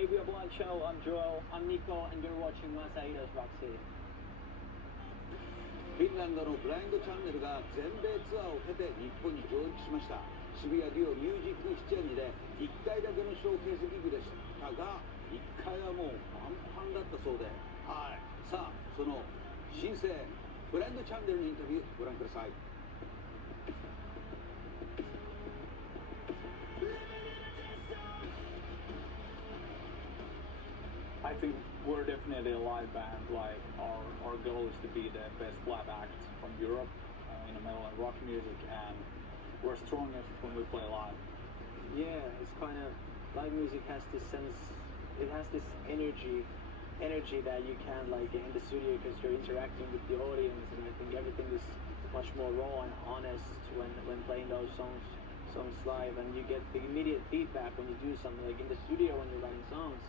Hey, we are Blind Show. I'm Joel. I'm Niko, and you're watching Masa Rock City. フィンランドのブラインドチャンネルが全米ツアーを経て日本に上陸しました。渋谷デュオミュージックエクスチェンジで1回だけのショーケースギグでしたが、1回はもうパンパンだったそうで、はい。さあ、その新生ブラインドチャンネルのインタビューご覧ください。I think we're definitely a live band. Like our goal is to be the best live act from Europe in the metal and rock music, and we're strongest when we play live. Yeah, it's kind of live music has this sense. It has this energy that you can't like get in the studio because you're interacting with the audience, and I think everything is much more raw and honest when playing those songs live, and you get the immediate feedback when you do something. Like in the studio when you're writing songs,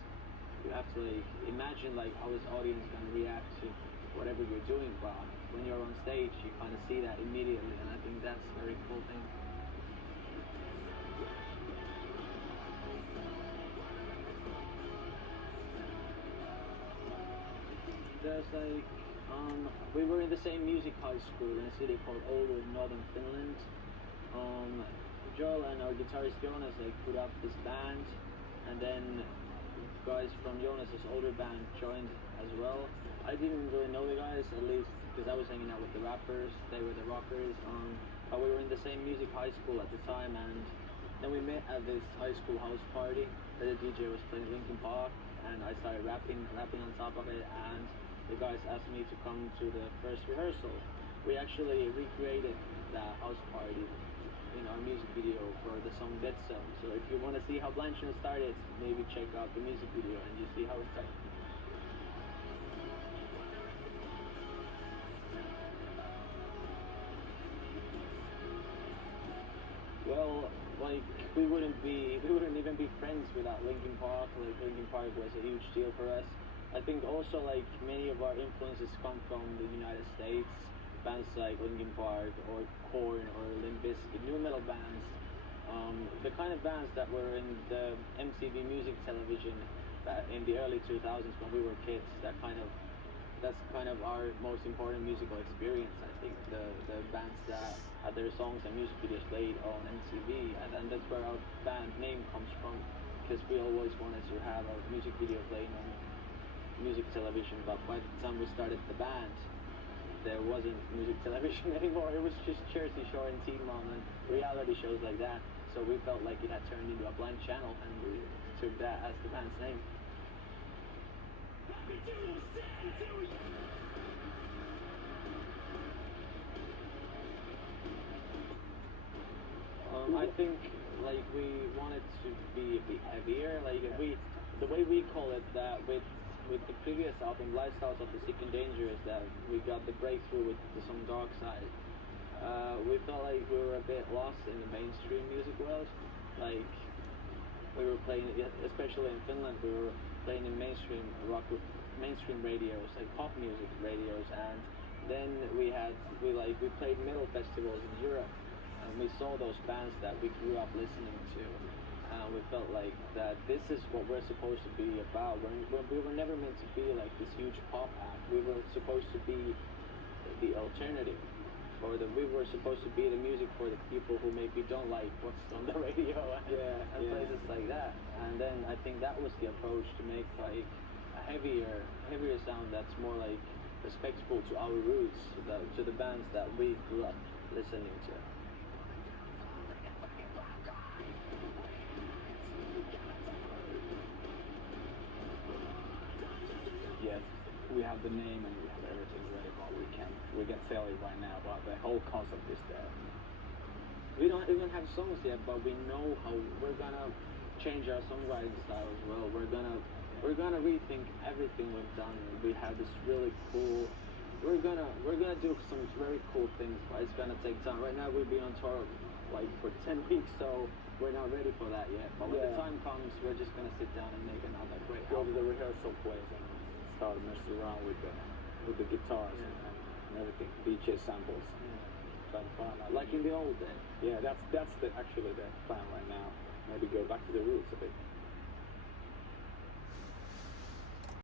you have to like imagine like how is the audience going to react to whatever you're doing, but when you're on stage you kind of see that immediately, and I think that's a very cool thing. There's like we were in the same music high school in a city called Oulu in northern Finland. Joel and our guitarist Jonas like put up this band, and then guys from Jonas's older band joined as well. I didn't really know the guys, at least because I was hanging out with the rappers, they were the rockers, but we were in the same music high school at the time, and then we met at this high school house party that the DJ was playing Linkin Park, and I started rapping on top of it, and the guys asked me to come to the first rehearsal. We actually recreated that house party in our music video for the song *Their*. So if you want to see how Blind Channel started, maybe check out the music video and you see how it started. Well, like we wouldn't even be friends without Linkin Park. Like Linkin Park was a huge deal for us. I think also like many of our influences come from the United States. Bands like Linkin Park or Korn or Limp Bizkit, new metal bands, the kind of bands that were in the MTV music television in the early 2000s when we were kids. That's kind of our most important musical experience. I think the bands that had their songs and music videos played on MTV, and that's where our band name comes from, because we always wanted to have our music video playing on music television. But by the time we started the band, there wasn't music television anymore. It was just Jersey Shore and Teen Mom and reality shows like that. So we felt like it had turned into a blind channel, and we took that as the band's name. I think like we wanted to be a bit heavier. Like the way we call it, that with the previous album, Lifestyles of the Sick and Dangerous, that we got the breakthrough with the song Dark Side. We felt like we were a bit lost in the mainstream music world. Like we were playing, especially in Finland, we were playing in mainstream rock, mainstream radios, like pop music radios, and then we played metal festivals in Europe, and we saw those bands that we grew up listening to. We felt like that this is what we're supposed to be about. We were never meant to be like this huge pop act. We were supposed to be the alternative, we were supposed to be the music for the people who maybe don't like what's on the radio and places like that. And then I think that was the approach, to make like a heavier sound that's more like respectful to our roots, to the bands that we grew up listening to. Yes, we have the name and we have everything ready, but we can tell it right now, but the whole concept is there. We don't even have songs yet, but we know how we're gonna change our songwriting style as well. We're gonna rethink everything we've done. We have this really cool. We're gonna do some very cool things, but it's gonna take time. Right now we've been on tour like for 10 weeks, so we're not ready for that yet. But when the time comes, we're just gonna sit down and make another great Go to album. the rehearsal place and start messing around with the guitars and everything, DJ samples. Try to find out. Like in the old days. Yeah, that's actually the plan right now. Maybe go back to the roots a bit.